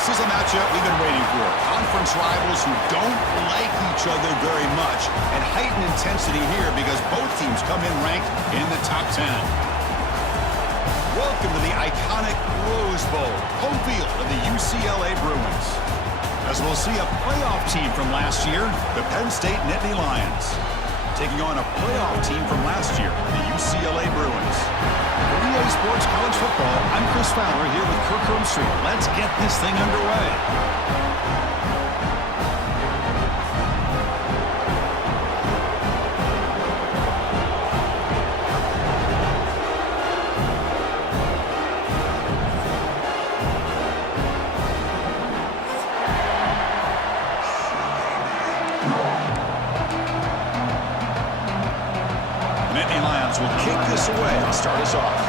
This is a matchup we've been waiting for. Conference rivals who don't like each other very much, and heightened intensity here because both teams come in ranked in the top 10. Welcome to the iconic Rose Bowl, home field of the UCLA Bruins. As we'll see a playoff team from last year, the Penn State Nittany Lions, taking on a playoff team from last year, the UCLA Bruins. For EA Sports College Football, I'm Chris Fowler here with Kirk Herbstreit. Let's get this thing underway. Will kick this away and start us off.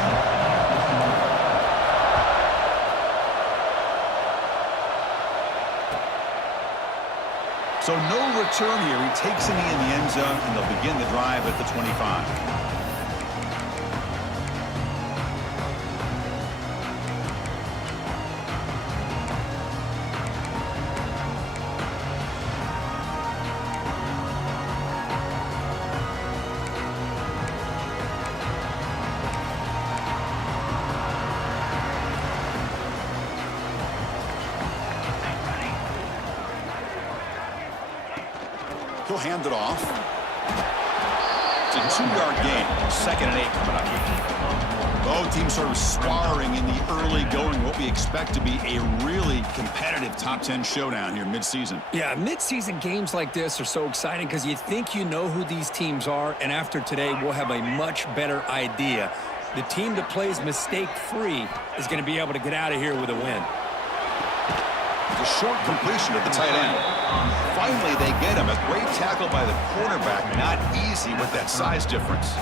So no return here. He takes it in the end zone, and they'll begin the drive at the 25. He'll hand it off. It's a 2-yard gain. 2nd and 8 coming up. Both teams sort of sparring in the early going, what we expect to be a really competitive top 10 showdown here mid-season. Yeah, mid-season games like this are so exciting because you think you know who these teams are, and after today, we'll have a much better idea. The team that plays mistake-free is going to be able to get out of here with a win. The short completion of the tight end. Finally, they get him. A great tackle by the quarterback. Not easy with that size difference.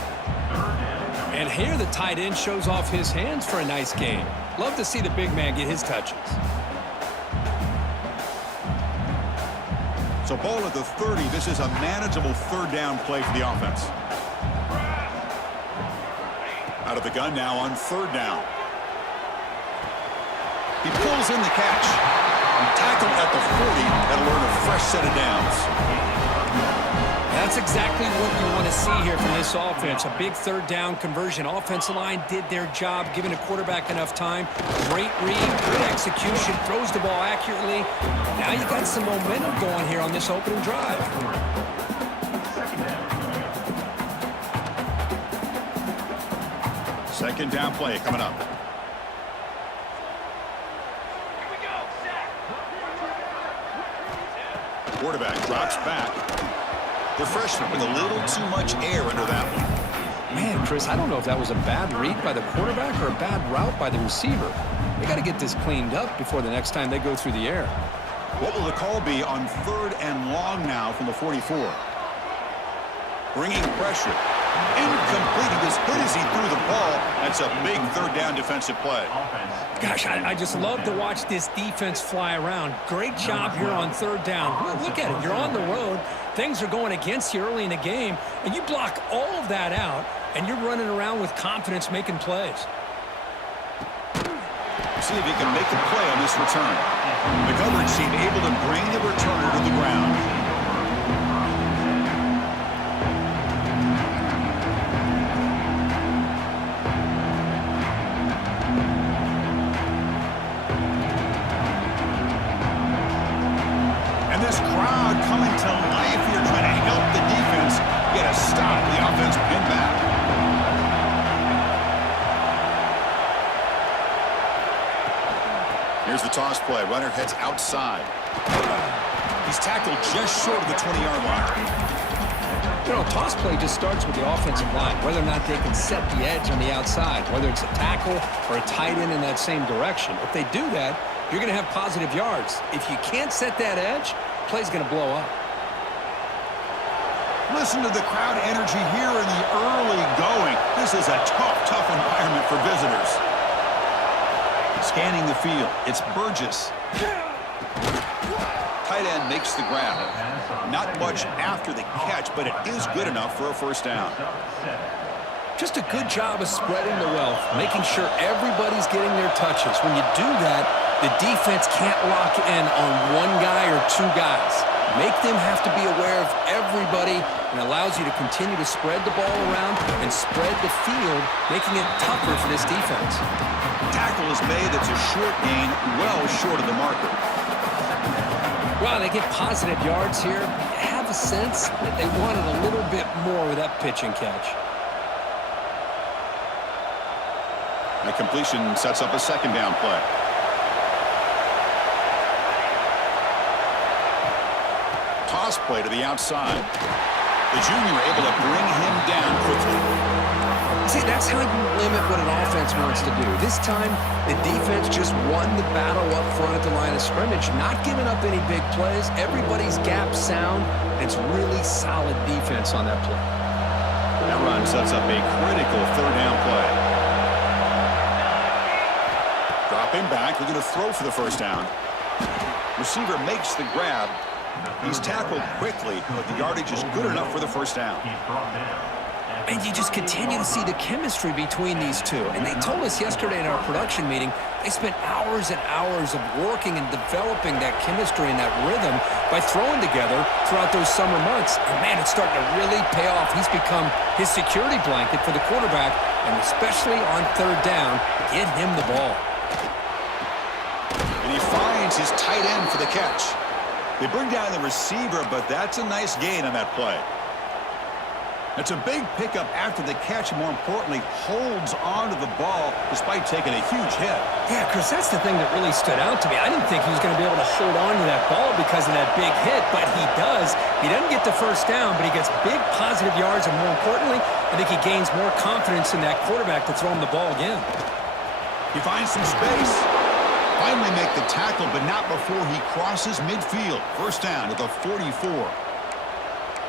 And here the tight end shows off his hands for a nice game. Love to see the big man get his touches. So ball at the 30. This is a manageable 3rd down play for the offense. Out of the gun now on 3rd down. He pulls in the catch. Tackle at the 40. That'll earn a fresh set of downs. That's exactly what you want to see here from this offense. A big 3rd down conversion. Offensive line did their job, giving the quarterback enough time. Great read, good execution, throws the ball accurately. Now you got some momentum going here on this opening drive. 2nd down play coming up. Quarterback drops back. The freshman with a little too much air under that one. Man, Chris, I don't know if that was a bad read by the quarterback or a bad route by the receiver. They got to get this cleaned up before the next time they go through the air. What will the call be on 3rd and long now from the 44? Bringing pressure. Incomplete. As good as he threw the ball, that's a big 3rd down defensive play. Gosh, I just love to watch this defense fly around. Great job here on 3rd down. Look at it. You're on the road. Things are going against you early in the game, and you block all of that out, and you're running around with confidence making plays. See if he can make the play on this return. The coverage team able to bring the returner to the ground. This crowd coming to life here, trying to help the defense get a stop. The offense pinned back. Here's the toss play. Runner heads outside. He's tackled just short of the 20-yard line. You know, toss play just starts with the offensive line, whether or not they can set the edge on the outside, whether it's a tackle or a tight end in that same direction. If they do that, you're going to have positive yards. If you can't set that edge, play's going to blow up. Listen to the crowd energy here in the early going. This is a tough environment for visitors. Scanning the field, it's Burgess. Tight end makes the grab. Not much after the catch, but it is good enough for a 1st down. Just a good job of spreading the wealth, making sure everybody's getting their touches. When you do that, the defense can't lock in on one guy or 2 guys. Make them have to be aware of everybody, and allows you to continue to spread the ball around and spread the field, making it tougher for this defense. Tackle is made. That's a short gain, well short of the marker. Well, they get positive yards here. You have a sense that they wanted a little bit more with that pitch and catch. That completion sets up a 2nd down play. Toss play to the outside. The junior able to bring him down quickly. See, that's how you limit what an offense wants to do. This time, the defense just won the battle up front at the line of scrimmage, not giving up any big plays. Everybody's gap sound. It's really solid defense on that play. That run sets up a critical 3rd down play. Dropping back, looking to throw for the 1st down. Receiver makes the grab. He's tackled quickly, but the yardage is good enough for the 1st down. And you just continue to see the chemistry between these two. And they told us yesterday in our production meeting, they spent hours and hours of working and developing that chemistry and that rhythm by throwing together throughout those summer months. And, man, it's starting to really pay off. He's become his security blanket for the quarterback, and especially on 3rd down, get him the ball. And he finds his tight end for the catch. They bring down the receiver, but that's a nice gain on that play. It's a big pickup after the catch, and more importantly, holds on to the ball despite taking a huge hit. Yeah, Chris, that's the thing that really stood out to me. I didn't think he was going to be able to hold on to that ball because of that big hit, but he does. He doesn't get the first down, but he gets big positive yards, and more importantly, I think he gains more confidence in that quarterback to throw him the ball again. He finds some space. Finally make the tackle, but not before he crosses midfield. First down at the 44.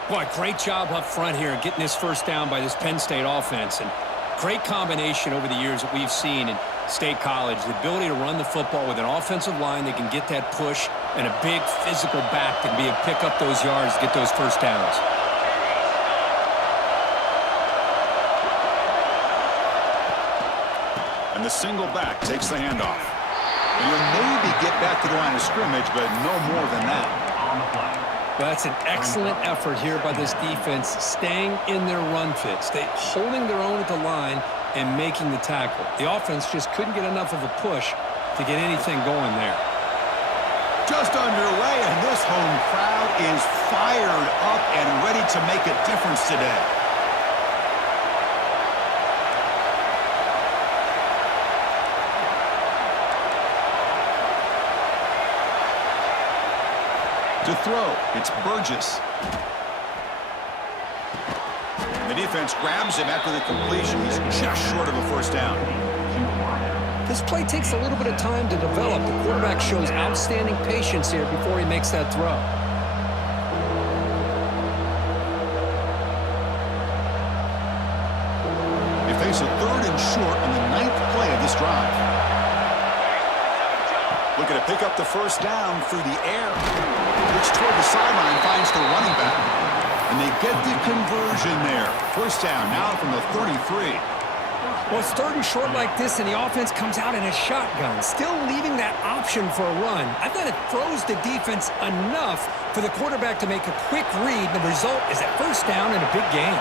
Boy, great job up front here getting this first down by this Penn State offense. And great combination over the years that we've seen in State College. The ability to run the football with an offensive line that can get that push and a big physical back that can be able to pick up those yards, get those first downs. And the single back takes the handoff. And you'll maybe get back to the line of scrimmage, but no more than that. Well, that's an excellent effort here by this defense, staying in their run fit, holding their own at the line and making the tackle. The offense just couldn't get enough of a push to get anything going there. Just underway, and this home crowd is fired up and ready to make a difference today. To throw, it's Burgess. The defense grabs him after the completion. He's just short of a first down. This play takes a little bit of time to develop. The quarterback shows outstanding patience here before he makes that throw. They face a 3rd and short on the 9th play of this drive. Looking to pick up the first down through the air. Looks toward the sideline, finds the running back. And they get the conversion there. First down now from the 33. Well, it's 3rd and short like this, and the offense comes out in a shotgun, still leaving that option for a run. I thought it throws the defense enough for the quarterback to make a quick read. The result is a first down and a big gain.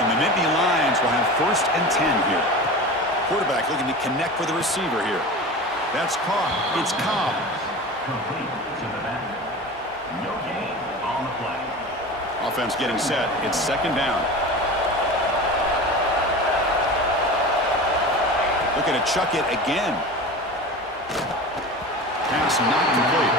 And the Nittany Lions will have 1st and 10 here. Quarterback looking to connect with the receiver here. That's caught. It's Cobb. Complete to the back. No gain on the play. Offense getting set. It's 2nd down. Looking to chuck it again. Pass not complete.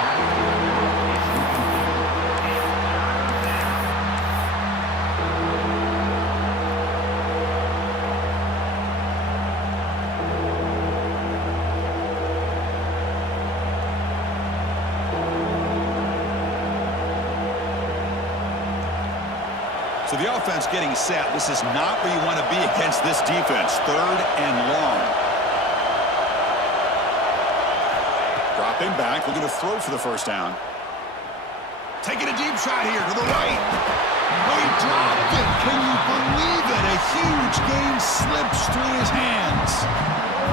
So the offense getting set. This is not where you want to be against this defense. 3rd and long. Dropping back, looking to throw for the first down. Taking a deep shot here to the right. Oh, he dropped it. Can you believe it? A huge gain slips through his hands.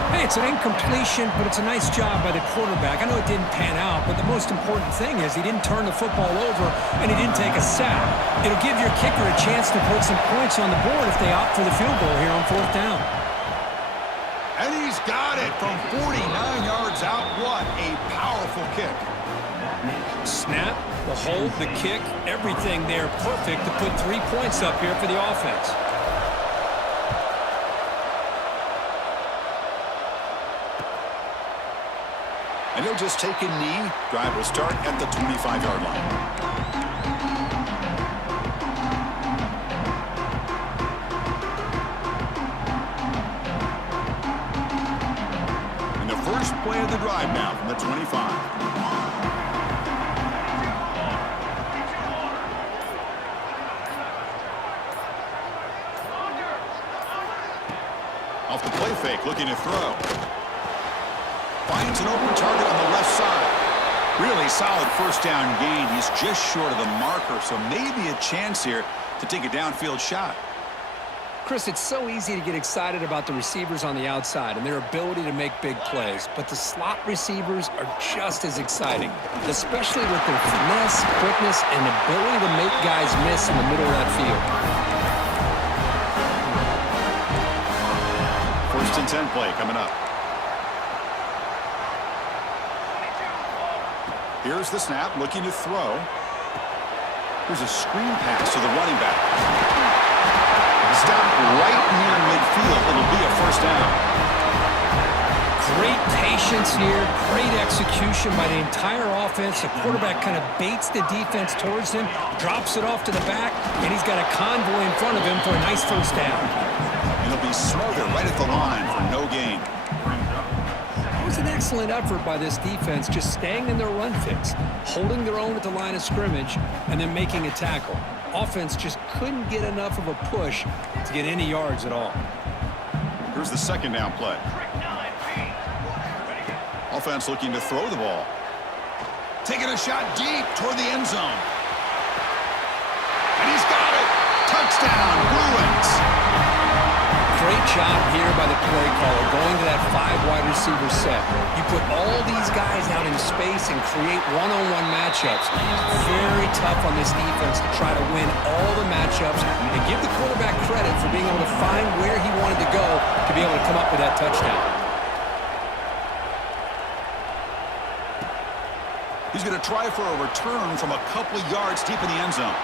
Hey, it's an incompletion, but it's a nice job by the quarterback. I know it didn't pan out, but the most important thing is he didn't turn the football over and he didn't take a sack. It'll give your kicker a chance to put some points on the board if they opt for the field goal here on 4th down. And he's got it from 49 yards out. What a powerful kick. Snap, the hold, the kick, everything there perfect to put 3 points up here for the offense. And he'll just take a knee. Drive will start at the 25-yard line. And the first play of the drive now from the 25. Off the play fake, looking to throw. Finds an open target on the left side. Really solid first down gain. He's just short of the marker, so maybe a chance here to take a downfield shot. Chris, it's so easy to get excited about the receivers on the outside and their ability to make big plays, but the slot receivers are just as exciting, especially with their finesse, quickness, and ability to make guys miss in the middle of that field. 1st and 10 play coming up. Here's the snap, looking to throw. Here's a screen pass to the running back. Stop right near midfield. It'll be a first down. Great patience here, great execution by the entire offense. The quarterback kind of baits the defense towards him, drops it off to the back, and he's got a convoy in front of him for a nice first down. And he'll be smothered right at the line for no gain. It was an excellent effort by this defense, just staying in their run fits, holding their own at the line of scrimmage, and then making a tackle. Offense just couldn't get enough of a push to get any yards at all. Here's the second down play. Offense looking to throw the ball. Taking a shot deep toward the end zone. And he's got it. Touchdown, Bruins. Great job here by the play caller, going to that 5 wide receiver set. You put all these guys out in space and create one-on-one matchups. Very tough on this defense to try to win all the matchups and give the quarterback credit for being able to find where he wanted to go to be able to come up with that touchdown. He's going to try for a return from a couple of yards deep in the end zone.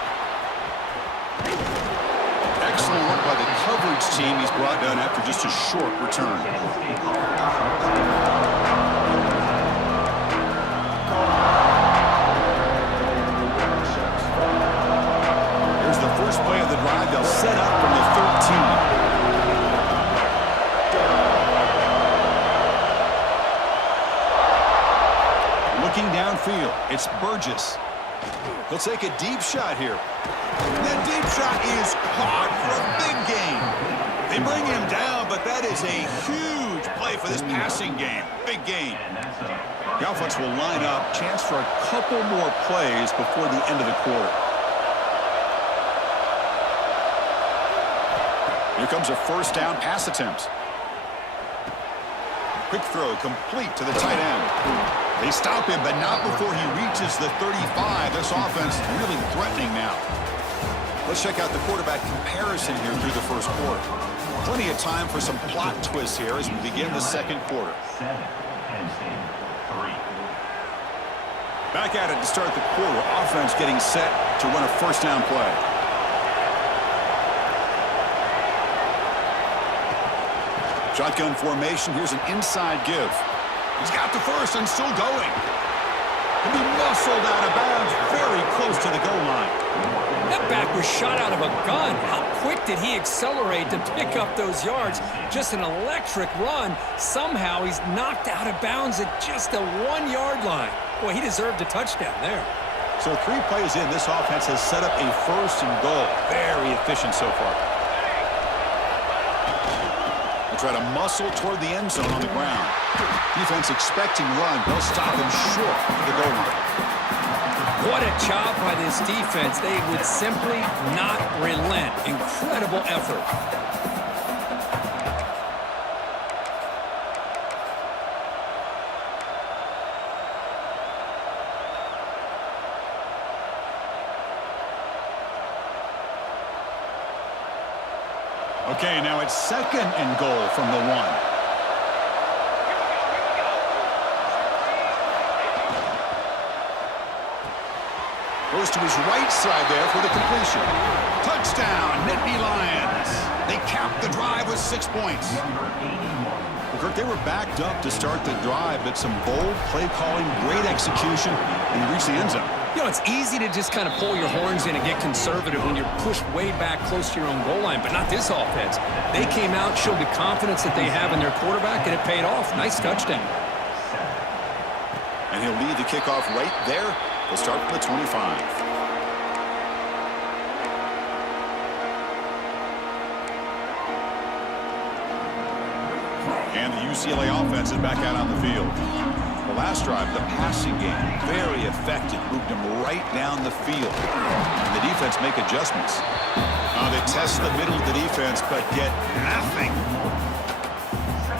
Excellent work by the coverage team. He's brought down after just a short return. Here's the first play of the drive. They'll set up from the 13. Looking downfield, it's Burgess. He'll take a deep shot here. That deep shot is caught for a big gain. They bring him down, but that is a huge play for this passing game. Big gain. The offense will line up. Chance for a couple more plays before the end of the quarter. Here comes a first down pass attempt. Quick throw complete to the tight end. They stop him, but not before he reaches the 35. This offense really threatening now. Let's check out the quarterback comparison here through the first quarter. Plenty of time for some plot twists here as we begin the second quarter. Back at it to start the quarter. Offense getting set to run a first down play. Shotgun formation. Here's an inside give. He's got the first and still going. He'll be muscled out of bounds very close to the goal line. That back was shot out of a gun. How quick did he accelerate to pick up those yards? Just an electric run. Somehow he's knocked out of bounds at just the 1 yard line. Boy, he deserved a touchdown there. So 3 plays in, this offense has set up a first and goal. Very efficient so far. They'll try to muscle toward the end zone on the ground. Defense expecting run. They'll stop him short of the goal line. What a job by this defense. They would simply not relent. Incredible effort. Okay, now it's second and goal from the 1. Goes to his right side there for the completion. Touchdown, Nittany Lions. They capped the drive with 6 points. Well, Kirk, they were backed up to start the drive, but some bold play calling, great execution, and he reached the end zone. You know, it's easy to just kind of pull your horns in and get conservative when you're pushed way back close to your own goal line, but not this offense. They came out, showed the confidence that they have in their quarterback, and it paid off. Nice touchdown. And he'll lead the kickoff right there. They'll start from the 25. And the UCLA offense is back out on the field. The last drive, the passing game, very effective. Moved him right down the field. And the defense make adjustments. They test the middle of the defense, but get nothing.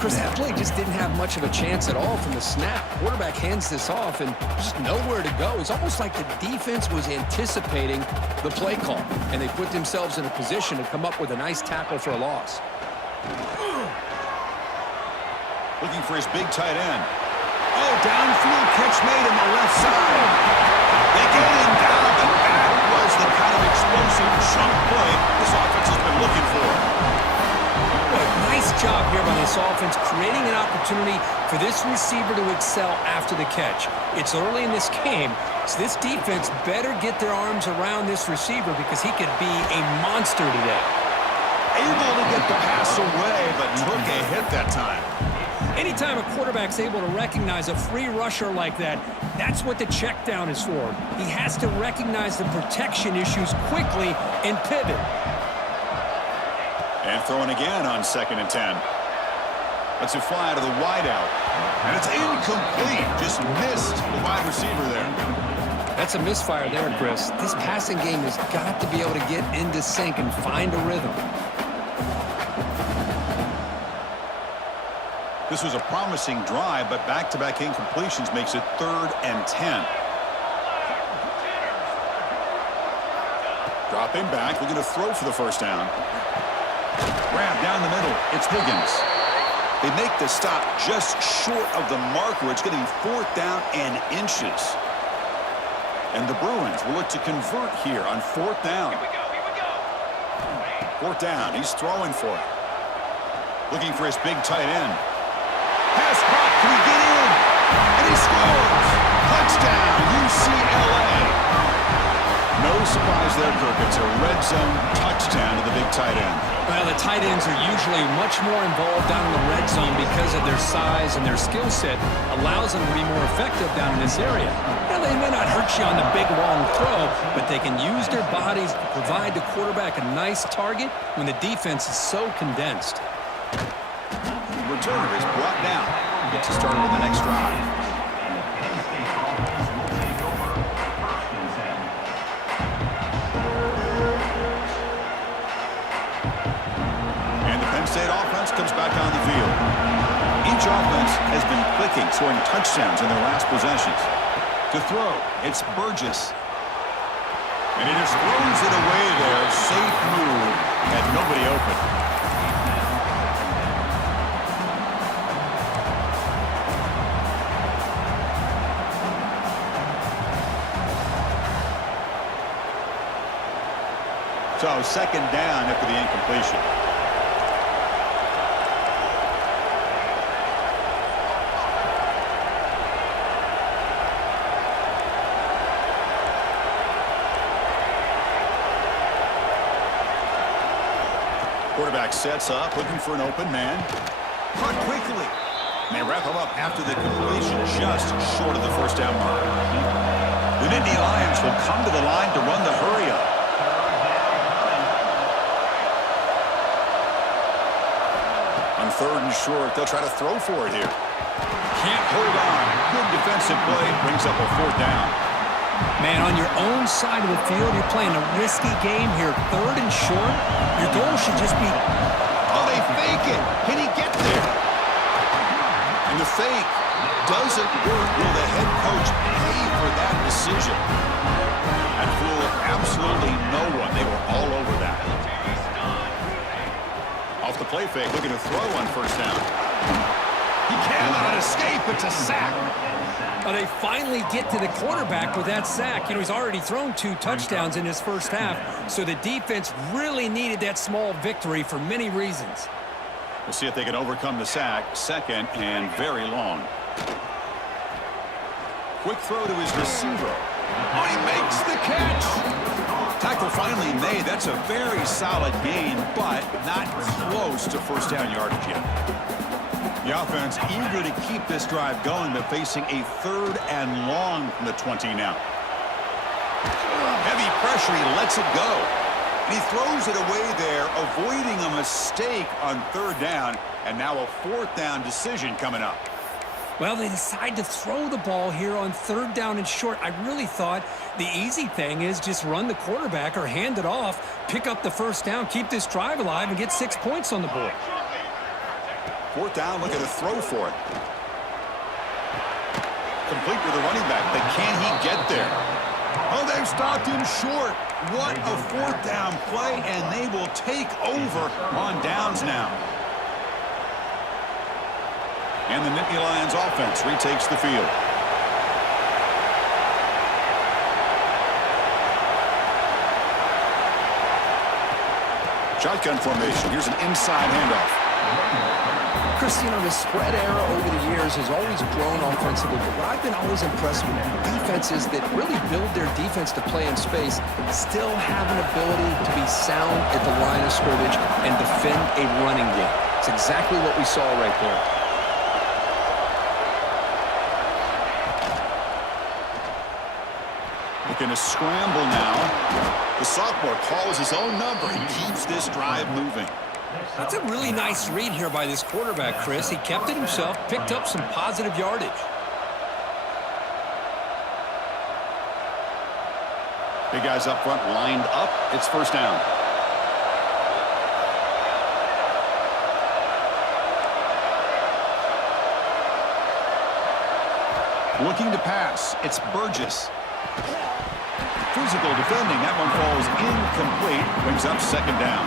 Chris, that play just didn't have much of a chance at all from the snap. Quarterback hands this off, and just nowhere to go. It's almost like the defense was anticipating the play call, and they put themselves in a position to come up with a nice tackle for a loss. Looking for his big tight end. Oh, downfield catch made on the left side. They get him down, and that was the kind of explosive chunk play this offense has been looking for. What a nice job here by this offense, creating an opportunity for this receiver to excel after the catch. It's early in this game, so this defense better get their arms around this receiver because he could be a monster today. Able to get the pass away, but took a hit that time. Anytime a quarterback's able to recognize a free rusher like that, that's what the check down is for. He has to recognize the protection issues quickly and pivot. And throwing again on 2nd and 10. Let's it fly to the wideout. And it's incomplete. Just missed the wide receiver there. That's a misfire there, Chris. This passing game has got to be able to get into sync and find a rhythm. This was a promising drive, but back-to-back incompletions makes it 3rd and 10. Dropping back, looking to throw for the first down. Grab down the middle. It's Higgins. They make the stop just short of the marker. It's going to be 4th down and inches. And the Bruins will look to convert here on 4th down. 4th down. He's throwing for it. Looking for his big tight end. Pass caught. Can he get in? And he scores. Touchdown, UCLA. No surprise there, Kirk. It's a red zone touchdown to the big tight end. Well, the tight ends are usually much more involved down in the red zone because of their size and their skill set allows them to be more effective down in this area. Now, they may not hurt you on the big, long throw, but they can use their bodies to provide the quarterback a nice target when the defense is so condensed. The returner is brought down. Gets us started with the next drive. State offense comes back on the field. Each offense has been clicking, scoring touchdowns in their last possessions. To throw, it's Burgess. And he just throws it away there. Safe move. Had nobody open. So 2nd down after the incompletion. Quarterback sets up, looking for an open man. Caught quickly. And they wrap him up after the completion, just short of the 1st down mark. The Nittany Lions will come to the line to run the hurry-up. On 3rd and short, they'll try to throw for it here. Can't hold on. Good defensive play. Brings up a 4th down. Man, on your own side of the field, you're playing a risky game here. 3rd and short, your goal should just be... Oh, they fake it. Can he get there? And the fake doesn't work. Will the head coach pay for that decision? That fooled absolutely no one. They were all over that. Off the play fake, looking to throw on 1st down. He cannot escape. It's a sack. Well, they finally get to the quarterback with that sack. You know, he's already thrown 2 touchdowns in his first half, so the defense really needed that small victory for many reasons. We'll see if they can overcome the sack. 2nd and very long. Quick throw to his receiver. Oh, he makes the catch. Tackle finally made. That's a very solid gain, but not close to 1st down yardage yet. The offense eager to keep this drive going, but facing a 3rd and long from the 20 now. Heavy pressure, he lets it go. And he throws it away there, avoiding a mistake on 3rd down, and now a 4th down decision coming up. Well, they decide to throw the ball here on 3rd down and short. I really thought the easy thing is just run the quarterback or hand it off, pick up the 1st down, keep this drive alive, and get 6 points on the board. 4th down, looking to throw for it. Complete with the running back, but can he get there? Oh, they've stopped him short. What a 4th down play, and they will take over on downs now. And the Nittany Lions offense retakes the field. Shotgun formation. Here's an inside handoff. Chris, you know, the spread era over the years has always grown offensively, but what I've been always impressed with defenses that really build their defense to play in space still have an ability to be sound at the line of scrimmage and defend a running game. It's exactly what we saw right there. Looking to scramble now. The sophomore calls his own number and keeps this drive moving. That's a really nice read here by this quarterback, Chris. He kept it himself, picked up some positive yardage. Big guys up front lined up. It's first down. Looking to pass. It's Burgess. Physical defending. That one falls incomplete. Brings up second down.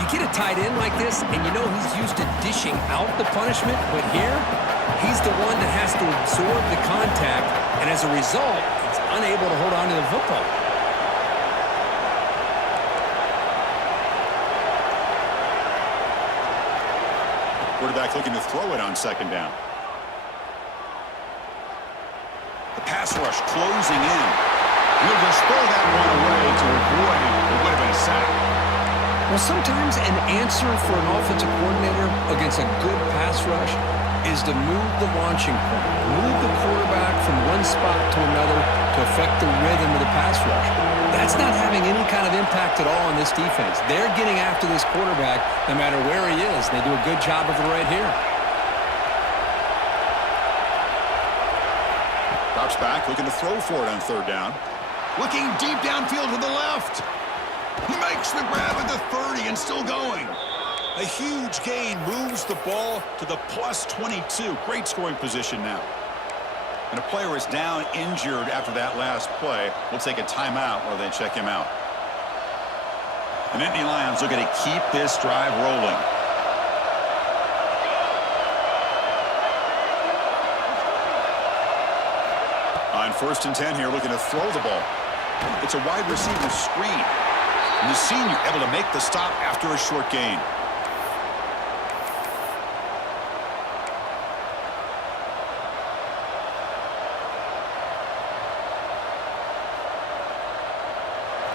You get a tight end like this, and you know he's used to dishing out the punishment, but here, he's the one that has to absorb the contact, and as a result, he's unable to hold on to the football. Quarterback looking to throw it on second down. The pass rush closing in. He'll just throw that one away to avoid it. It would have been a sack. Well, sometimes an answer for an offensive coordinator against a good pass rush is to move the launching point, move the quarterback from one spot to another to affect the rhythm of the pass rush. That's not having any kind of impact at all on this defense. They're getting after this quarterback no matter where he is. They do a good job of it right here. Drops back, looking to throw for it on third down. Looking deep downfield to the left. Makes the grab at the 30 and still going. A huge gain moves the ball to the plus 22. Great scoring position now. And a player is down injured after that last play. We'll take a timeout while they check him out. The Nittany Lions looking to keep this drive rolling. On 1st and 10 here, looking to throw the ball. It's a wide receiver screen. And the senior able to make the stop after a short gain.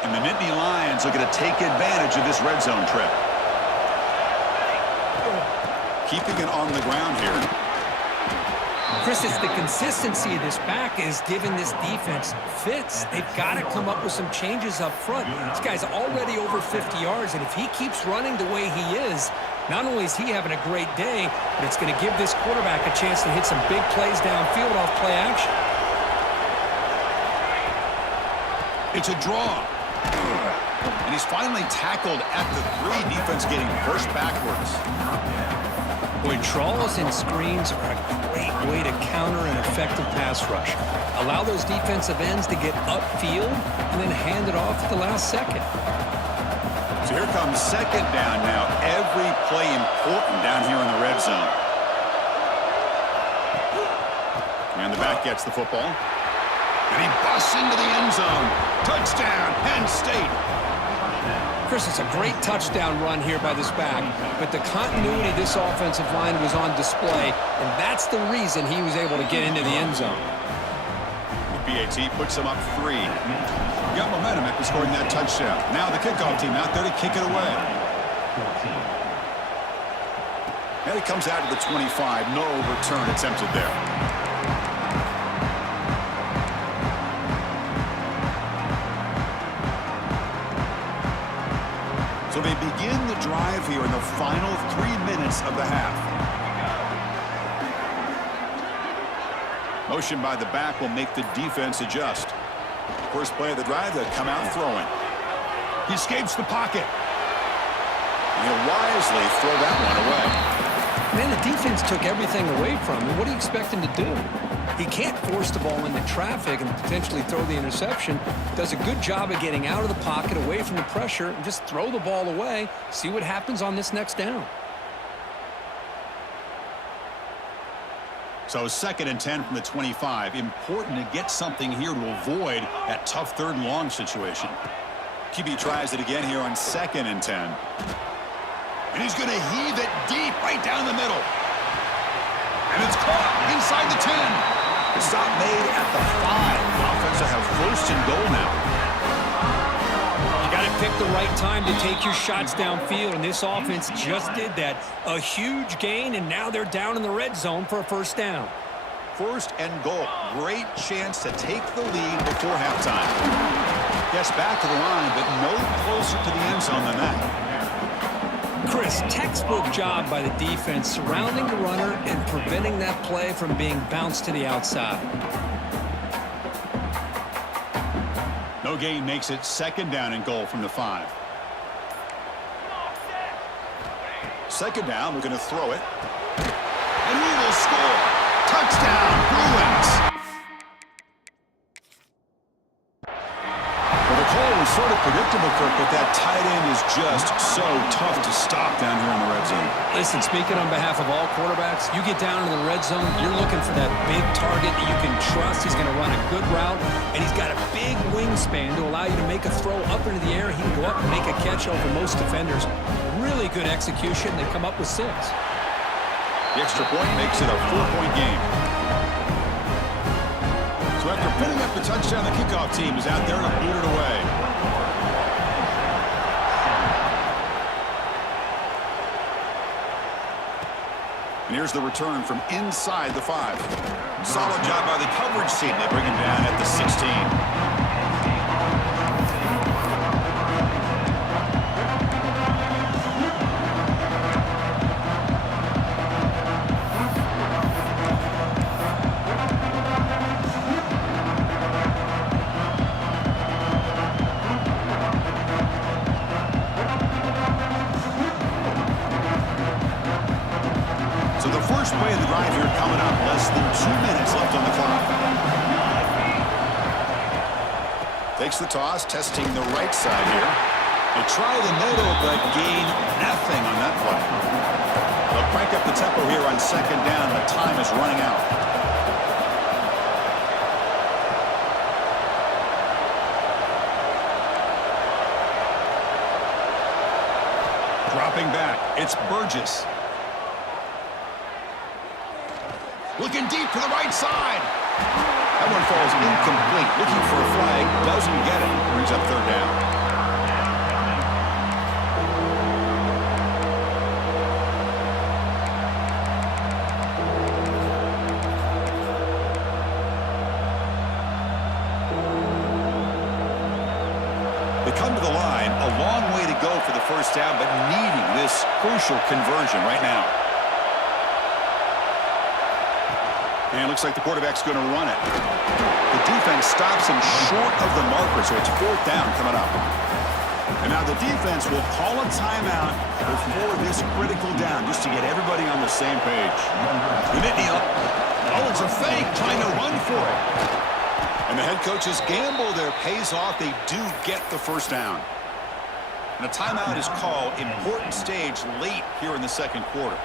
And the Nittany Lions are going to take advantage of this red zone trip. Keeping it on the ground here. Chris, it's the consistency of this back is giving this defense fits. They've got to come up with some changes up front. This guy's already over 50 yards, and if he keeps running the way he is, not only is he having a great day, but it's going to give this quarterback a chance to hit some big plays downfield off play action. It's a draw. And he's finally tackled at the 3. Defense getting pushed backwards. Boy, draws and screens are a great way to counter an effective pass rush. Allow those defensive ends to get upfield and then hand it off at the last second. So here comes second down now. Every play important down here in the red zone. And the back gets the football. And he busts into the end zone. Touchdown, Penn State. Chris, it's a great touchdown run here by this back, but the continuity of this offensive line was on display, and that's the reason he was able to get into the end zone. The BAT puts him up 3. Got momentum after scoring that touchdown. Now the kickoff team out there to kick it away. And it comes out to the 25. No return attempted there. So they begin the drive here in the final 3 minutes of the half. Motion by the back will make the defense adjust. First play of the drive, they'll come out throwing. He escapes the pocket. And he'll wisely throw that one away. Man, the defense took everything away from him. What do you expect him to do? He can't force the ball into traffic and potentially throw the interception. Does a good job of getting out of the pocket, away from the pressure, and just throw the ball away. See what happens on this next down. So 2nd and 10 from the 25. Important to get something here to avoid that tough 3rd and long situation. QB tries it again here on 2nd and 10. And he's going to heave it deep right down the middle. And it's caught inside the 10. The stop made at the 5. The offense will have 1st and goal now. You got to pick the right time to take your shots downfield, and this offense just did that. A huge gain, and now they're down in the red zone for a 1st down. 1st and goal. Great chance to take the lead before halftime. Gets back to the line, but no closer to the end zone than that. Chris, textbook job by the defense surrounding the runner and preventing that play from being bounced to the outside. No gain makes it 2nd down and goal from the 5. 2nd down, we're going to throw it. And he will score. Touchdown, Bruins. Well, the call was sort of predictable, Kirk, but that tight end is just so tough to stop down here in the red zone. Listen, speaking on behalf of all quarterbacks, you get down in the red zone, you're looking for that big target that you can trust. He's going to run a good route, and he's got a big wingspan to allow you to make a throw up into the air. He can go up and make a catch over most defenders. Really good execution. They come up with 6. The extra point makes it a 4-point game. So after pinning up the touchdown, the kickoff team is out there to boot it away. And here's the return from inside the 5. Solid job by the coverage team. They bring him down at the 16. First play of the drive here coming up. Less than 2 minutes left on the clock. Takes the toss, testing the right side here. They try the middle, but gain nothing on that play. They'll crank up the tempo here on 2nd down. The time is running out. Dropping back, it's Burgess. Looking deep to the right side. That one falls incomplete. Looking for a flag. Doesn't get it. Brings up 3rd down. They come to the line. A long way to go for the 1st down, but needing this crucial conversion right now. And it looks like the quarterback's going to run it. The defense stops him short of the marker, so it's 4th down coming up. And now the defense will call a timeout before this critical down, just to get everybody on the same page. Oh, it's a fake, trying to run for it. And the head coach's gamble there pays off. They do get the 1st down. And a timeout is called. Important stage late here in the 2nd quarter.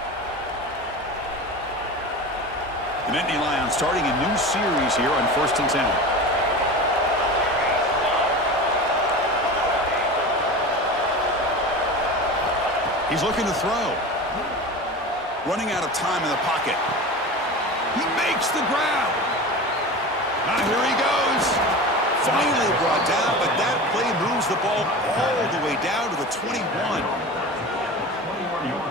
The Nittany Lions starting a new series here on 1st and 10. He's looking to throw. Running out of time in the pocket. He makes the grab. Now here he goes. Finally brought down, but that play moves the ball all the way down to the 21.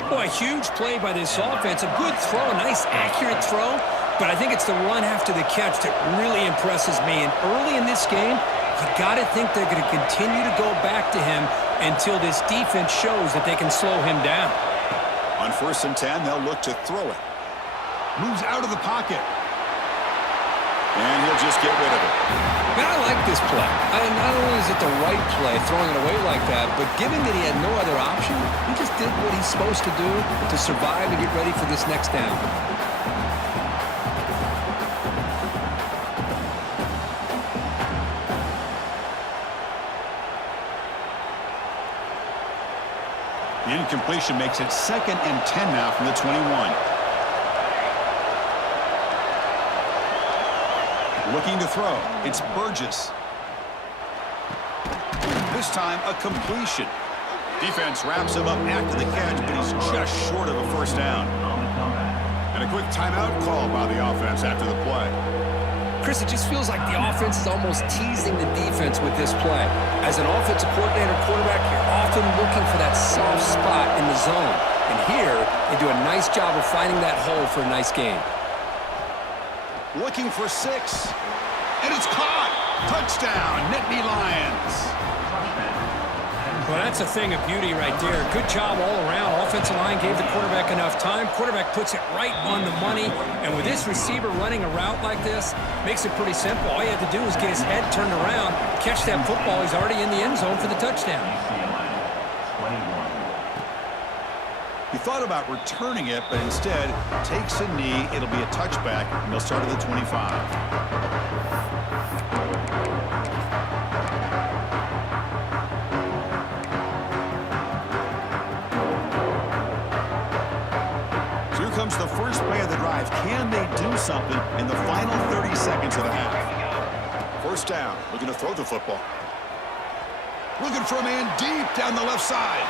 Boy, a huge play by this offense. A good throw, a nice accurate throw. But I think it's the run after the catch that really impresses me. And early in this game, you got to think they're going to continue to go back to him until this defense shows that they can slow him down. On 1st and 10, they'll look to throw it. Moves out of the pocket. And he'll just get rid of it. Man, I like this play. Not only is it the right play, throwing it away like that, but given that he had no other option, he just did what he's supposed to do to survive and get ready for this next down. The incompletion makes it 2nd and 10 now from the 21. Looking to throw. It's Burgess. This time, a completion. Defense wraps him up after the catch, but he's just short of a first down. And a quick timeout call by the offense after the play. Chris, it just feels like the offense is almost teasing the defense with this play. As an offensive coordinator, quarterback, you're often looking for that soft spot in the zone. And here, they do a nice job of finding that hole for a nice gain. Looking for 6. And it's caught. Touchdown, Nittany Lions. Well, that's a thing of beauty right there. Good job all around. Offensive line gave the quarterback enough time. Quarterback puts it right on the money. And with this receiver running a route like this, makes it pretty simple. All you have to do is get his head turned around, catch that football. He's already in the end zone for the touchdown. He thought about returning it, but instead takes a knee. It'll be a touchback, and they'll start at the 25. Comes the first play of the drive. Can they do something in the final 30 seconds of the half? First down. Looking to throw the football. Looking for a man deep down the left side.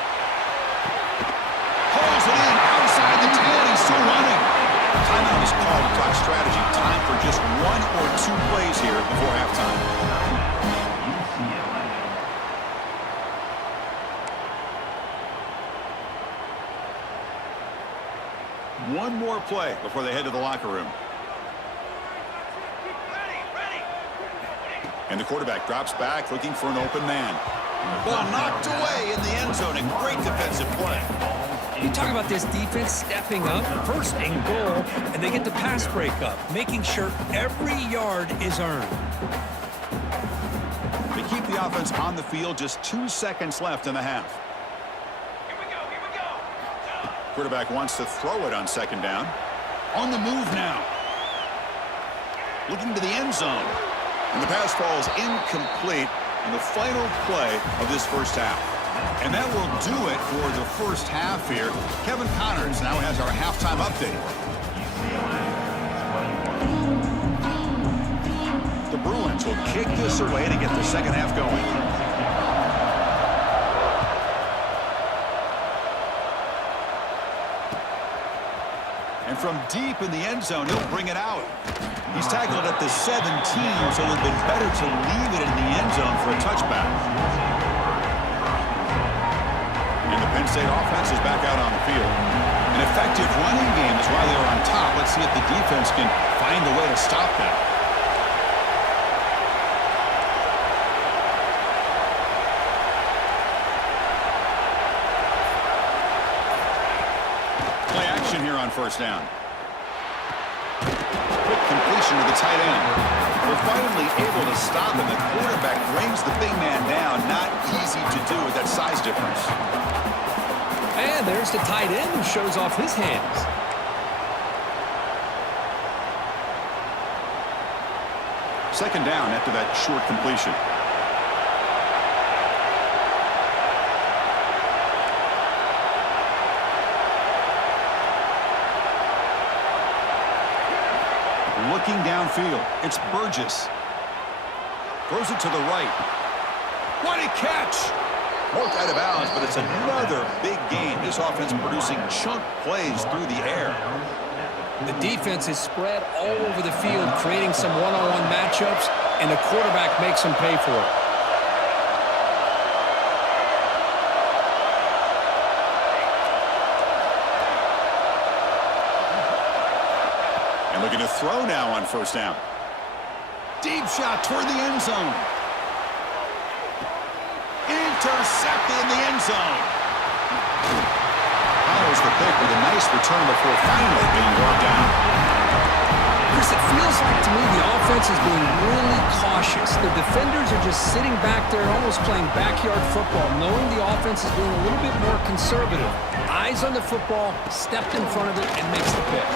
Hauls it in outside the 10. He's still running. Timeout is called to talk strategy. Time for just 1 or 2 plays here before halftime. One more play before they head to the locker room. And the quarterback drops back looking for an open man. Ball knocked away in the end zone. A great defensive play. You talk about this defense stepping up, first and goal, and they get the pass breakup, making sure every yard is earned. They keep the offense on the field. Just 2 seconds left in the half. Quarterback wants to throw it on second down. On the move now. Looking to the end zone. And the pass falls incomplete in the final play of this first half. And that will do it for the first half here. Kevin Connors now has our halftime update. The Bruins will kick this away to get the second half going. And from deep in the end zone, he'll bring it out. He's tackled at the 17, so it would have been better to leave it in the end zone for a touchback. And the Penn State offense is back out on the field. An effective running game is why they're on top. Let's see if the defense can find a way to stop that. Play action here on first down. Quick completion to the tight end. They're finally able to stop him. The quarterback brings the big man down. Not easy to do with that size difference. And there's the tight end who shows off his hands. Second down after that short completion. Looking downfield, it's Burgess. Throws it to the right. What a catch! Worked out of bounds, but it's another big game. This offense producing chunk plays through the air. The defense is spread all over the field, creating some one-on-one matchups, and the quarterback makes them pay for it. And looking to throw now on first down. Deep shot toward the end zone. Intercepted in the end zone. Follows the pick with a nice return before finally being brought down. Chris, it feels like to me the offense is being really cautious. The defenders are just sitting back there almost playing backyard football, knowing the offense is being a little bit more conservative. Eyes on the football, stepped in front of it, and makes the pick.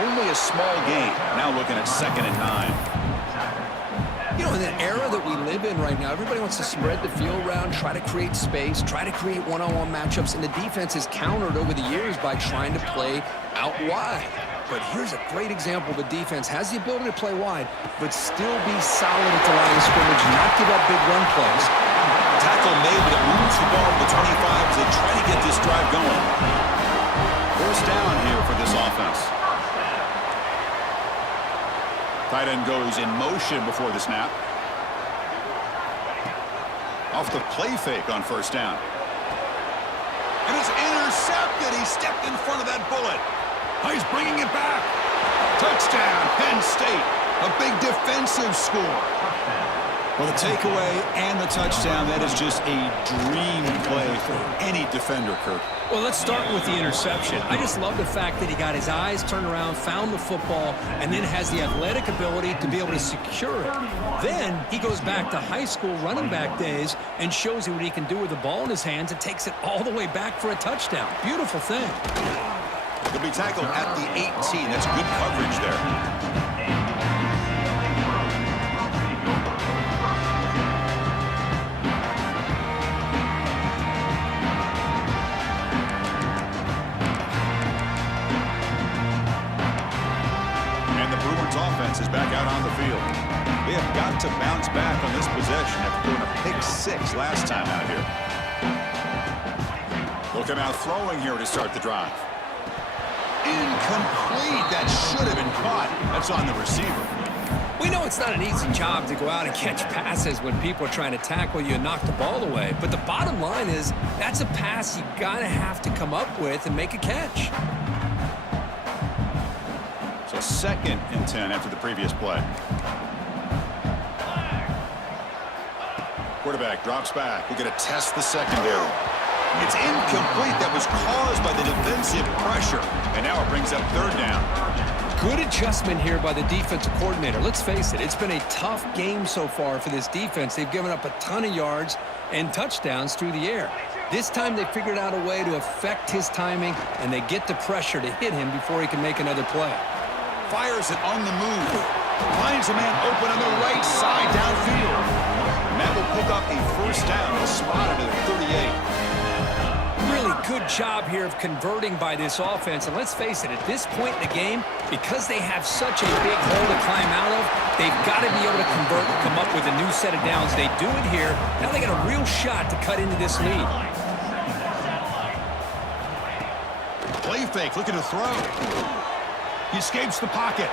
Only a small gain. Now looking at 2nd and 9. You know, in the era that we live in right now, everybody wants to spread the field around, try to create space, try to create one-on-one matchups, and the defense is countered over the years by trying to play out wide. but here's a great example. The defense has the ability to play wide, but still be solid at the line of scrimmage and not give up big run plays. Tackle made, but it moves the ball to the 25 as they try to get this drive going. First down here for this offense. Tight end goes in motion before the snap. Off the play fake on first down. And it's intercepted. He stepped in front of that bullet. He's bringing it back. Touchdown, Penn State. A big defensive score. Well, the takeaway and the touchdown, that is just a dream play for any defender, Kirk. Well, let's start with the interception. I just love the fact that he got his eyes turned around, found the football, and then has the athletic ability to be able to secure it. Then he goes back to high school running back days and shows you what he can do with the ball in his hands and takes it all the way back for a touchdown. Beautiful thing. He'll be tackled at the 18. That's good coverage there. Offense is back out on the field. They have got to bounce back on this possession after doing a pick 6 last time out here. They'll come out throwing here to start the drive. Incomplete. That should have been caught. That's on the receiver. We know it's not an easy job to go out and catch passes when people are trying to tackle you and knock the ball away. But the bottom line is that's a pass you gotta have to come up with and make a catch. Second and 10 after the previous play. Quarterback drops back. We're going to test the secondary. It's incomplete. That was caused by the defensive pressure. And now it brings up third down. Good adjustment here by the defensive coordinator. Let's face it, it's been a tough game so far for this defense. They've given up a ton of yards and touchdowns through the air. This time they figured out a way to affect his timing, and they get the pressure to hit him before he can make another play. Fires it on the move. Finds a man open on the right side downfield. And that will pick up a first down. He'll spot it at 38. Really good job here of converting by this offense. And let's face it, at this point in the game, because they have such a big hole to climb out of, they've got to be able to convert and come up with a new set of downs. They do it here. Now they got a real shot to cut into this lead. Play fake, looking to throw. He escapes the pocket.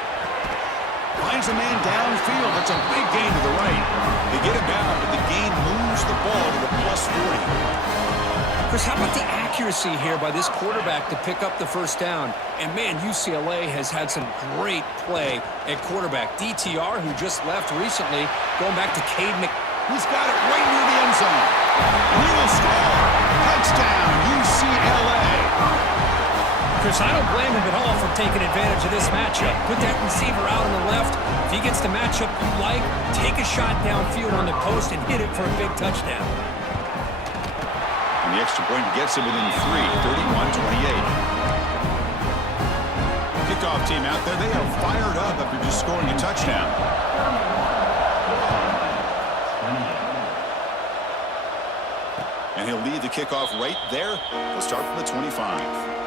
Finds a man downfield. That's a big gain to the right. They get him down, but the gain moves the ball to the plus 40. Chris, how about the accuracy here by this quarterback to pick up the first down? And, man, UCLA has had some great play at quarterback. DTR, who just left recently, going back to Cade Mc... He's got it right near the end zone. And he will score. Touchdown, UCLA. Chris, I don't blame him at all for taking advantage of this matchup. Put that receiver out on the left. If he gets the matchup you like, take a shot downfield on the post and hit it for a big touchdown. And the extra point gets him within 3, 31-28. Kickoff team out there, they are fired up after just scoring a touchdown. And he'll lead the kickoff right there. They'll start from the 25.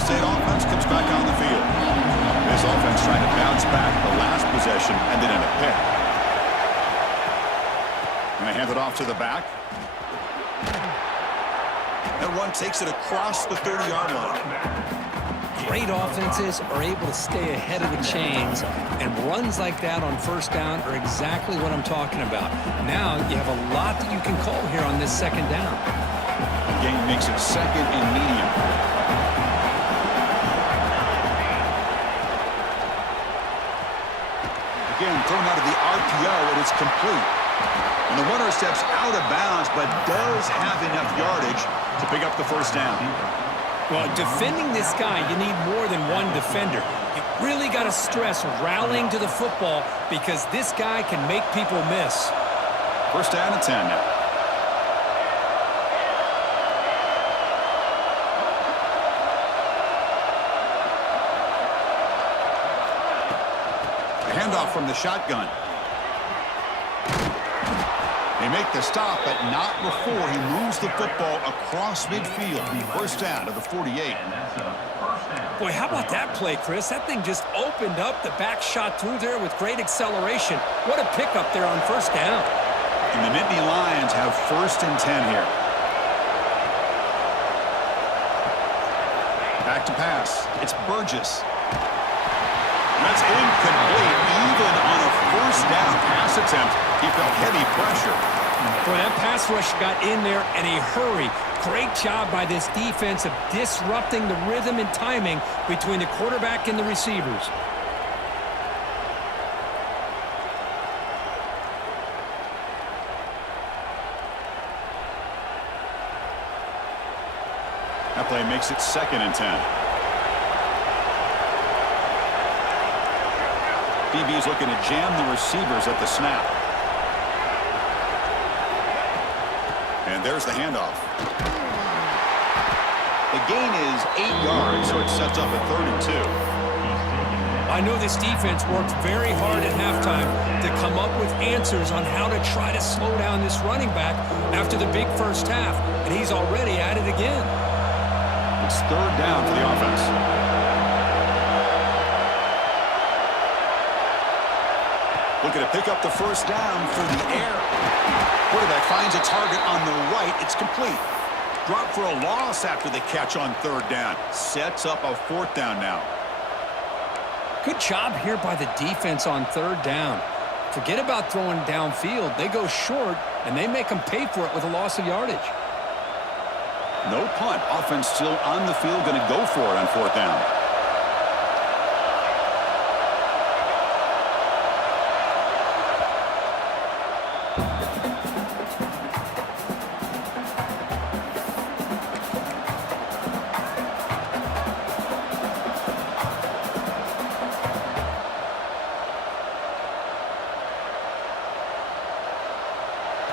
State offense comes back on the field. This offense trying to bounce back. The last possession ended in a pick. And they hand it off to the back. That one takes it across the 30-yard line. Great offenses are able to stay ahead of the chains, and runs like that on first down are exactly what I'm talking about. Now you have a lot that you can call here on this second down. The game makes it second and medium. Again, thrown out of the RPO, and it's complete. And the runner steps out of bounds, but does have enough yardage to pick up the first down. Well, defending this guy, you need more than one defender. You really got to stress rallying to the football because this guy can make people miss. First down and 10 now. Handoff from the shotgun. make the stop, but not before he moves the football across midfield. First down to the 48. And that's a first down. Boy, how about that play, Chris? That thing just opened up. The back shot through there with great acceleration. What a pickup there on first down. And the Nittany Lions have first and 10 here. Back to pass. It's Burgess. That's incomplete. Even on a first down pass attempt, he felt heavy pressure. Boy, that pass rush got in there in a hurry. Great job by this defense of disrupting the rhythm and timing between the quarterback and the receivers. That play makes it second and 10. DB's looking to jam the receivers at the snap. And there's the handoff. The gain is 8 yards, so it sets up a 3rd and 2. I know this defense worked very hard at halftime to come up with answers on how to try to slow down this running back after the big first half, and he's already at it again. It's 3rd down for the offense. Looking to pick up the first down for the air. Quarterback finds a target on the right. It's complete. Drop for a loss after the catch on 3rd down. Sets up a 4th down now. Good job here by the defense on 3rd down. Forget about throwing downfield. They go short, and they make them pay for it with a loss of yardage. No punt. Offense still on the field, going to go for it on 4th down.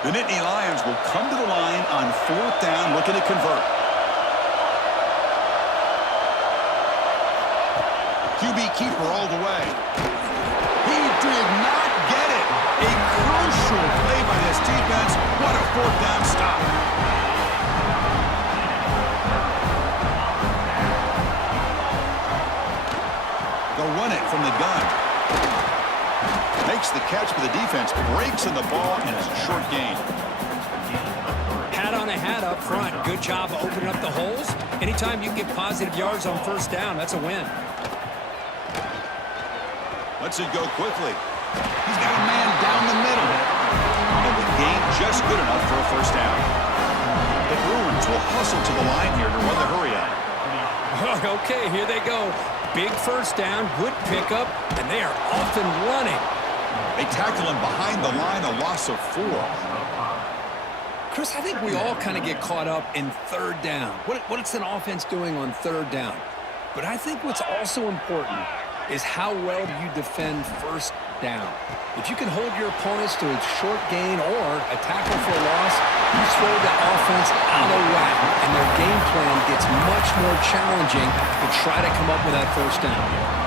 The Nittany Lions will come to the line on 4th down, looking to convert. QB keeper all the way. He did not get it. A crucial play by this defense. What a 4th down stop. They'll run it from the gun. Makes the catch for the defense, breaks in the ball, and it's a short gain. Hat on a hat up front. Good job of opening up the holes. Anytime you get positive yards on first down, that's a win. Lets it go quickly. He's got a man down the middle. And the gain just good enough for a first down. The Bruins will hustle to the line here to run the hurry up. Okay, here they go. Big first down, good pickup, and they are off and running. They tackle him behind the line, a loss of 4. Chris, I think we all kind of get caught up in 3rd down. What's an offense doing on 3rd down? But I think what's also important is how well do you defend first down. If you can hold your opponents to a short gain or a tackle for a loss, you throw the offense out of whack, and their game plan gets much more challenging to try to come up with that first down.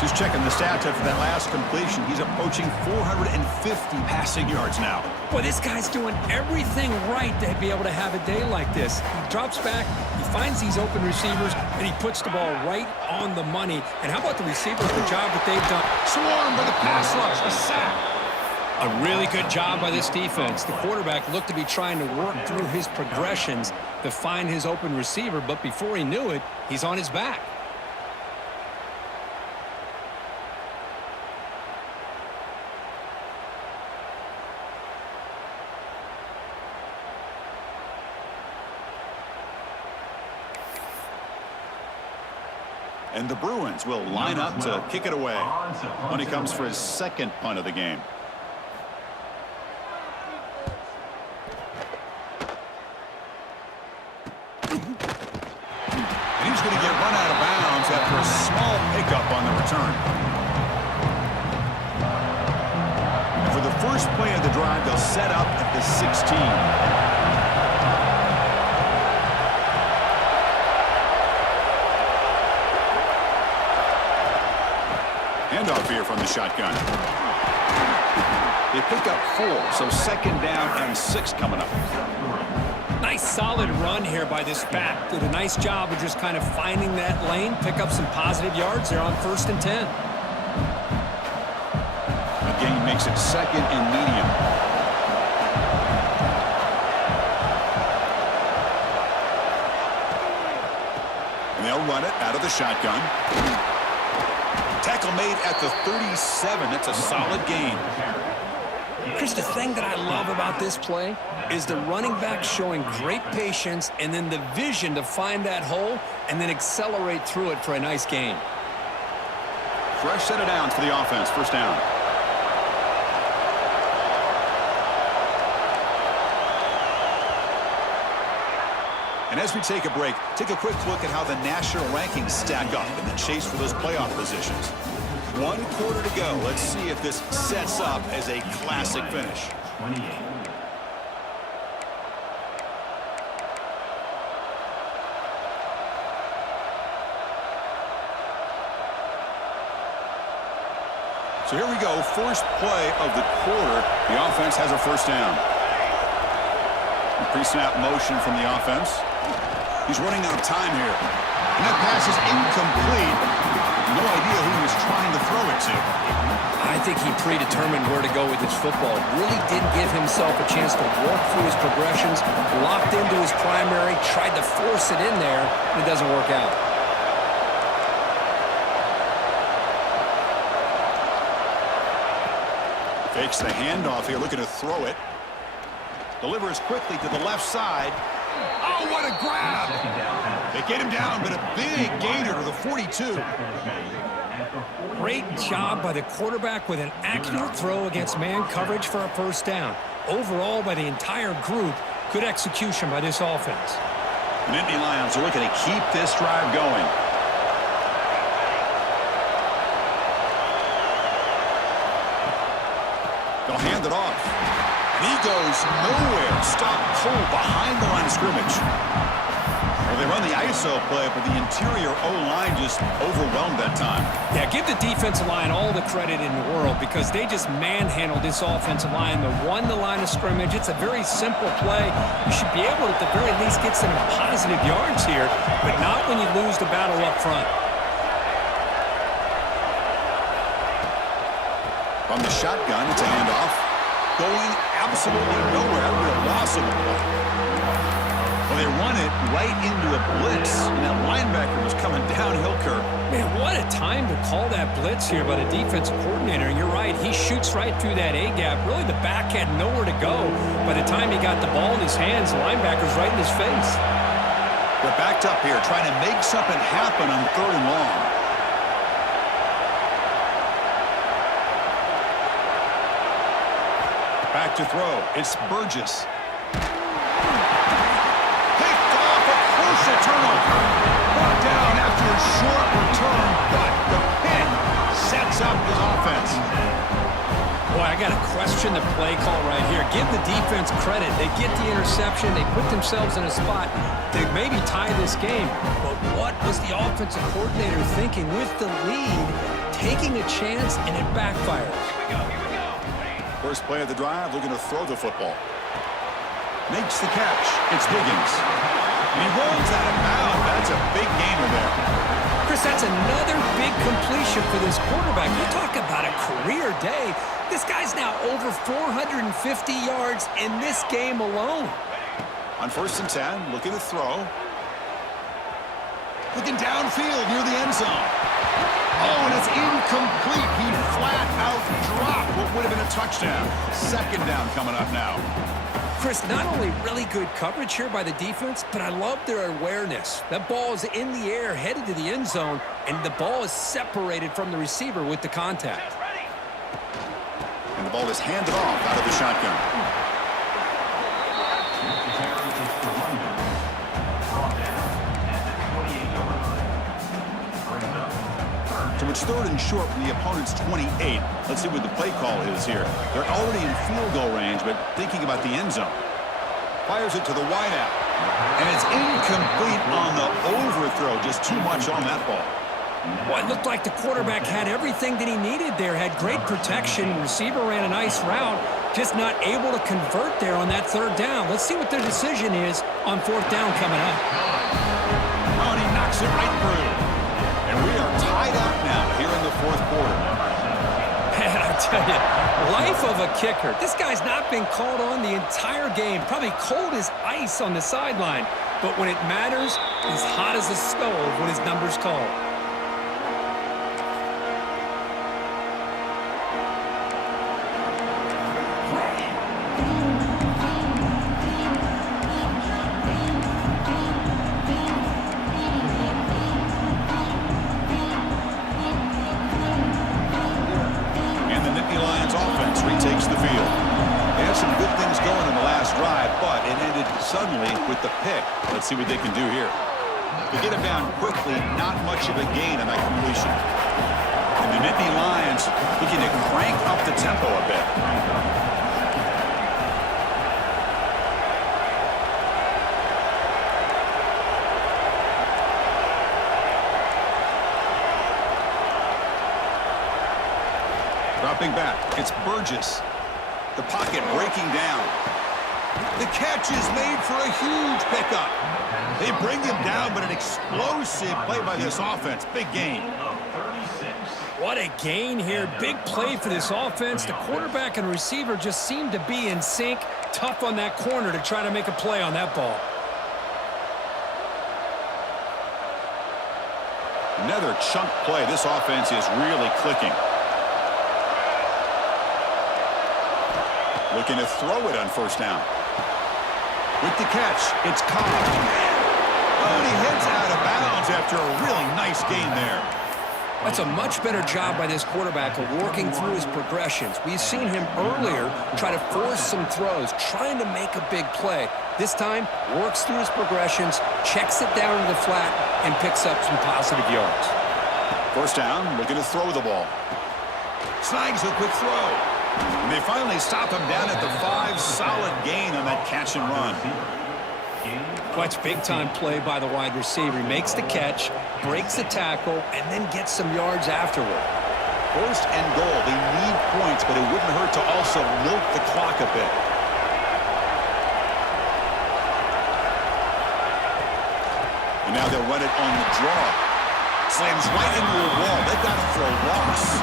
Just checking the stats after that last completion. He's approaching 450 passing yards now. Boy, this guy's doing everything right to be able to have a day like this. He drops back, he finds these open receivers, and he puts the ball right on the money. And how about the receivers, the job that they've done? Swarmed by the pass rush, a sack. A really good job by this defense. The quarterback looked to be trying to work through his progressions to find his open receiver, but before he knew it, he's on his back. And the Bruins will line up to kick it away. When he comes for his 2nd punt of the game. And he's going to get run out of bounds after a small pickup on the return. And for the first play of the drive, they'll set up at the 16. Handoff here from the shotgun. They pick up 4, so second down and 6 coming up. Nice solid run here by this back. Did a nice job of just kind of finding that lane, pick up some positive yards there on 1st and 10. The gain makes it second and medium. And they'll run it out of the shotgun. Tackle made at the 37. That's a solid gain. Chris, the thing that I love about this play is the running back showing great patience and then the vision to find that hole and then accelerate through it for a nice gain. Fresh set of downs for the offense. First down. And as we take a break, take a quick look at how the national rankings stack up in the chase for those playoff positions. 1 quarter to go. Let's see if this sets up as a classic finish. 28. So here we go. First play of the quarter. The offense has a first down. Pre-snap motion from the offense. He's running out of time here. And that pass is incomplete. No idea who he was trying to throw it to. I think he predetermined where to go with his football. Really didn't give himself a chance to walk through his progressions, locked into his primary, tried to force it in there, and it doesn't work out. Fakes the handoff here, looking to throw it. Delivers quickly to the left side. Oh, what a grab! They get him down, but a big gainer to the 42. Great job by the quarterback with an accurate throw against man coverage for a first down. Overall, by the entire group, good execution by this offense. The Nittany Lions are looking to keep this drive going. They'll hand it off. And he goes nowhere. Stop pull behind the line of scrimmage. Well, they run the ISO play, but the interior O-line just overwhelmed that time. Yeah, give the defensive line all the credit in the world because they just manhandled this offensive line. They won the line of scrimmage. It's a very simple play. You should be able to, at the very least, get some positive yards here, but not when you lose the battle up front. From the shotgun, it's a handoff. Going absolutely nowhere. Real loss of the ball. Well, they run it right into a blitz, and that linebacker was coming downhill curve. Man, what a time to call that blitz here by the defensive coordinator. And you're right, he shoots right through that A-gap. Really, the back had nowhere to go. By the time he got the ball in his hands, the linebacker's right in his face. They're backed up here, trying to make something happen on 3rd and long. Back to throw. It's Burgess. Picked off a crucial turnover. Brought down after a short return, but the pick sets up his offense. Boy, I got to question the play call right here. Give the defense credit. They get the interception. They put themselves in a spot to maybe tie this game. But what was the offensive coordinator thinking with the lead, taking a chance, and it backfires? First play of the drive, looking to throw the football. Makes the catch. It's Higgins. And he rolls out of bounds. That's a big gainer there. Chris, that's another big completion for this quarterback. You talk about a career day. This guy's now over 450 yards in this game alone. On 1st and 10, looking to throw. Looking downfield near the end zone. Oh, and it's incomplete. He flat out dropped what would have been a touchdown. 2nd down coming up now. Chris, not only really good coverage here by the defense, but I love their awareness. That ball is in the air, headed to the end zone, and the ball is separated from the receiver with the contact. And the ball is handed off out of the shotgun. So it's 3rd and short from the opponent's 28. Let's see what the play call is here. They're already in field goal range, but thinking about the end zone. Fires it to the wideout. And it's incomplete on the overthrow. Just too much on that ball. Well, it looked like the quarterback had everything that he needed there. Had great protection. Receiver ran a nice route. Just not able to convert there on that third down. Let's see what their decision is on fourth down coming up. Oh, and he knocks it right through. And we are tied up now here in the fourth quarter. Man, I tell you, life of a kicker. This guy's not been called on the entire game. Probably cold as ice on the sideline. But when it matters, he's hot as a stove when his number's called. Retakes the field. They had some good things going in the last drive, but it ended suddenly with the pick. Let's see what they can do here. They get him down quickly, not much of a gain on that completion. And the Nittany Lions looking to crank up the tempo a bit. Dropping back, it's Burgess. The pocket breaking down. The catch is made for a huge pickup. They bring him down, but an explosive play by this offense. Big gain. What a gain here. Big play for this offense. The quarterback and receiver just seem to be in sync. Tough on that corner to try to make a play on that ball. Another chunk play. This offense is really clicking. Looking to throw it on first down. With the catch, it's Cobb. Oh, and he heads out of bounds after a really nice gain there. That's a much better job by this quarterback of working through his progressions. We've seen him earlier try to force some throws, trying to make a big play. This time, works through his progressions, checks it down to the flat, and picks up some positive yards. First down, looking to throw the ball. Snags a quick throw. And they finally stop him down at the 5. Solid gain on that catch and run. Watch big-time play by the wide receiver. He makes the catch, breaks the tackle, and then gets some yards afterward. First and goal. They need points, but it wouldn't hurt to also milk the clock a bit. And now they'll run it on the draw. Slams right into a wall. They've got him for a loss.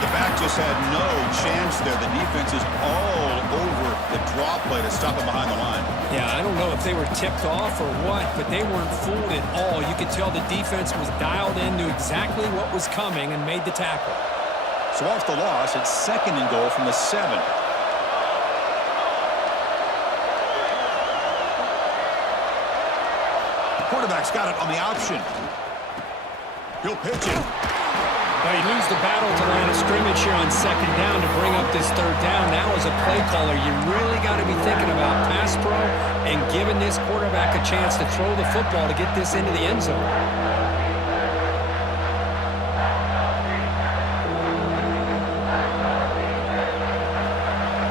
The back just had no chance there. The defense is all over the draw play to stop him behind the line. Yeah, I don't know if they were tipped off or what, but they weren't fooled at all. You could tell the defense was dialed in, knew exactly what was coming, and made the tackle. So off the loss, it's second and goal from the 7. Quarterback's got it on the option. He'll pitch it. Well, you lose the battle to line of scrimmage here on second down to bring up this third down. Now as a play caller, you really got to be thinking about pass pro and giving this quarterback a chance to throw the football to get this into the end zone.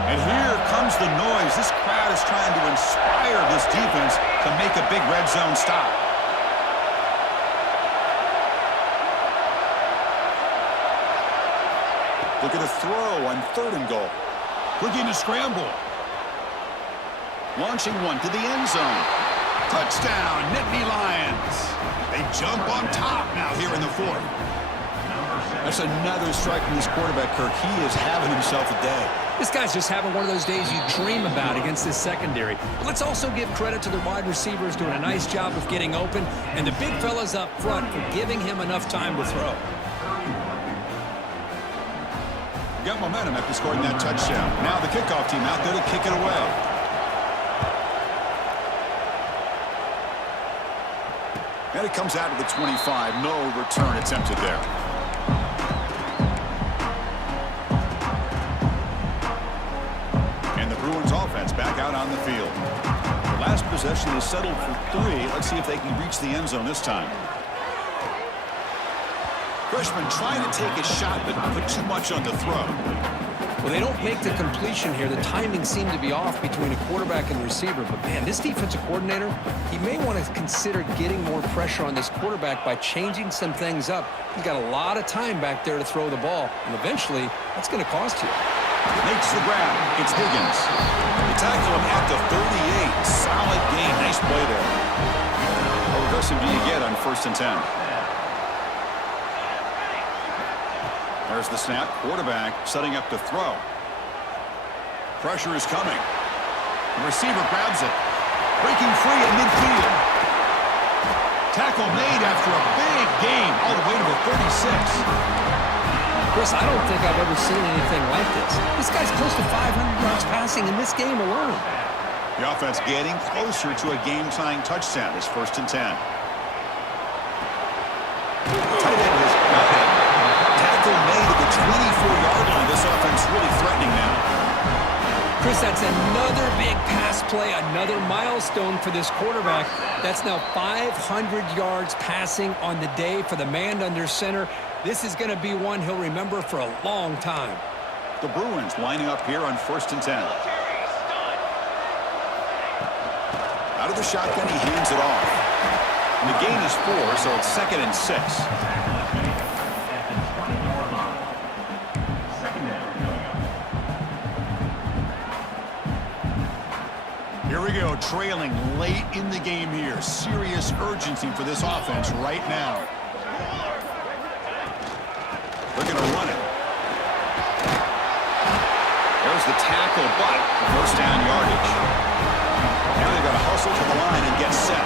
And here comes the noise. This crowd is trying to inspire this defense to make a big red zone stop. Looking to throw on third and goal. Looking to scramble. Launching one to the end zone. Touchdown, Nittany Lions. They jump on top now here in the fourth. That's another strike from this quarterback, Kirk. He is having himself a day. This guy's just having one of those days you dream about against this secondary. But let's also give credit to the wide receivers doing a nice job of getting open, and the big fellas up front for giving him enough time to throw. Got momentum after scoring that touchdown. Now the kickoff team out there to kick it away. And it comes out of the 25. No return attempted there. And the Bruins offense back out on the field. The last possession is settled for 3. Let's see if they can reach the end zone this time. Freshman trying to take a shot, but put too much on the throw. Well, they don't make the completion here. The timing seemed to be off between a quarterback and receiver. But, man, this defensive coordinator, he may want to consider getting more pressure on this quarterback by changing some things up. He's got a lot of time back there to throw the ball, and eventually that's going to cost you. Makes the grab. It's Higgins. They tackle him at the 38. Solid gain. Nice play there. How aggressive do you get on 1st and 10? There's the snap. Quarterback setting up to throw. Pressure is coming. The receiver grabs it. Breaking free at midfield. Tackle made after a big gain all the way to the 36. Chris, I don't think I've ever seen anything like this. This guy's close to 500 yards passing in this game alone. The offense getting closer to a game-tying touchdown. It's 1st and 10. Tight end is got it. Tackle made at the 24-yard line. This offense really threatening now. Chris, that's another big pass play, another milestone for this quarterback. That's now 500 yards passing on the day for the man under center. This is going to be one he'll remember for a long time. The Bruins lining up here on 1st and 10. Out of the shotgun, he hands it off. And the gain is 4, so it's 2nd and 6. Here we go, trailing late in the game here. Serious urgency for this offense right now. They're going to run it. There's the tackle, but 1st down yardage. Now they've got to hustle to the line and get set.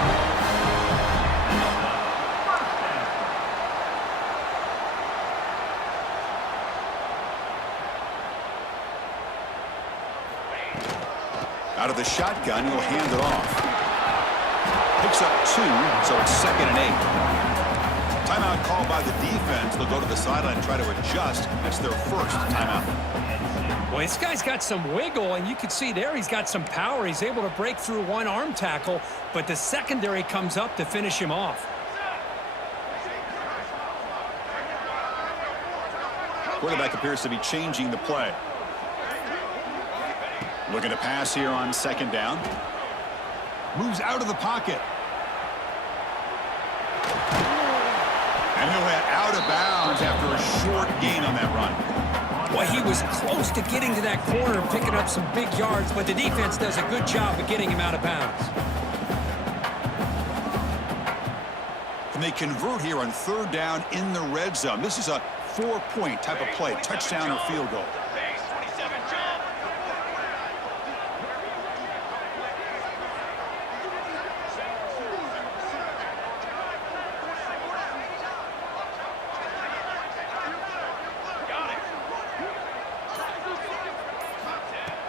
Out of the shotgun, he'll hand it off. Picks up 2, so it's 2nd and 8. Timeout called by the defense. They'll go to the sideline and try to adjust. That's their 1st timeout. Well, this guy's got some wiggle, and you can see there he's got some power. He's able to break through one arm tackle, but the secondary comes up to finish him off. Quarterback appears to be changing the play. Looking to pass here on 2nd down. Moves out of the pocket. And he'll head out of bounds after a short gain on that run. Well, he was close to getting to that corner and picking up some big yards, but the defense does a good job of getting him out of bounds. And they convert here on 3rd down in the red zone. This is a 4-point type of play, touchdown or field goal.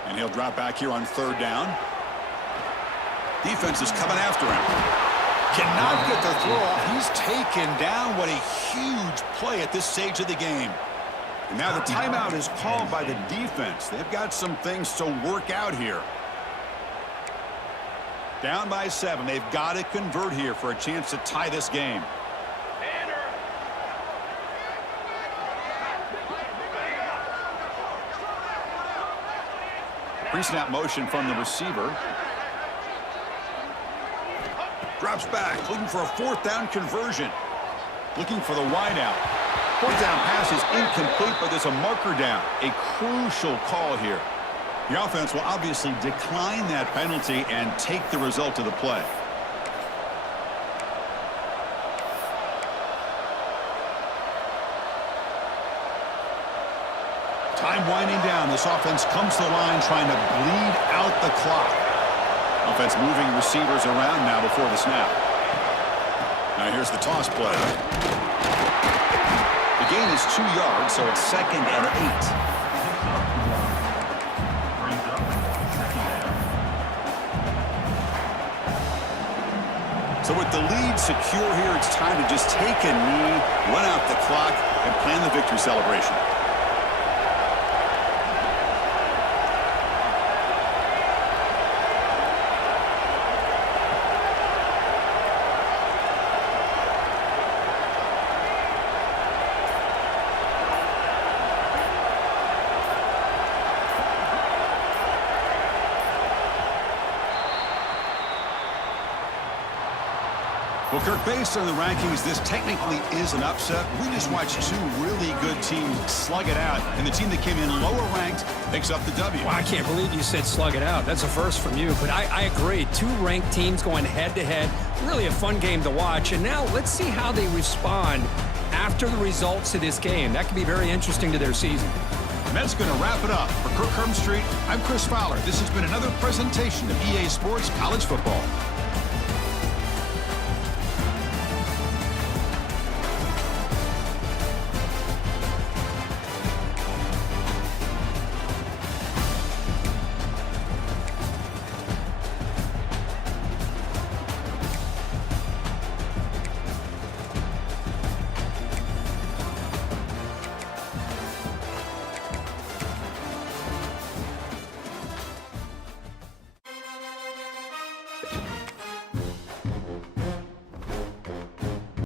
And he'll drop back here on 3rd down. Defense is coming after him. Cannot get the throw off. He's taken down. What a huge play at this stage of the game. And now the timeout is called by the defense. They've got some things to work out here. Down by 7. They've got to convert here for a chance to tie this game. Pre-snap motion from the receiver. Drops back, looking for a 4th down conversion. Looking for the wideout. 4th down pass is incomplete, but there's a marker down. A crucial call here. The offense will obviously decline that penalty and take the result of the play. Time winding down. This offense comes to the line trying to bleed out the clock. Offense moving receivers around now before the snap. Now here's the toss play. The gain is 2 yards, so it's 2nd and 8. So with the lead secure here, it's time to just take a knee, run out the clock, and plan the victory celebration. Well, Kirk, based on the rankings, this technically is an upset. We just watched two really good teams slug it out, and the team that came in lower ranked picks up the W. Well, I can't believe you said slug it out. That's a first from you, but I agree. Two ranked teams going head-to-head. Really a fun game to watch, and now let's see how they respond after the results of this game. That could be very interesting to their season. And that's going to wrap it up. For Kirk Street, I'm Chris Fowler. This has been another presentation of EA Sports College Football.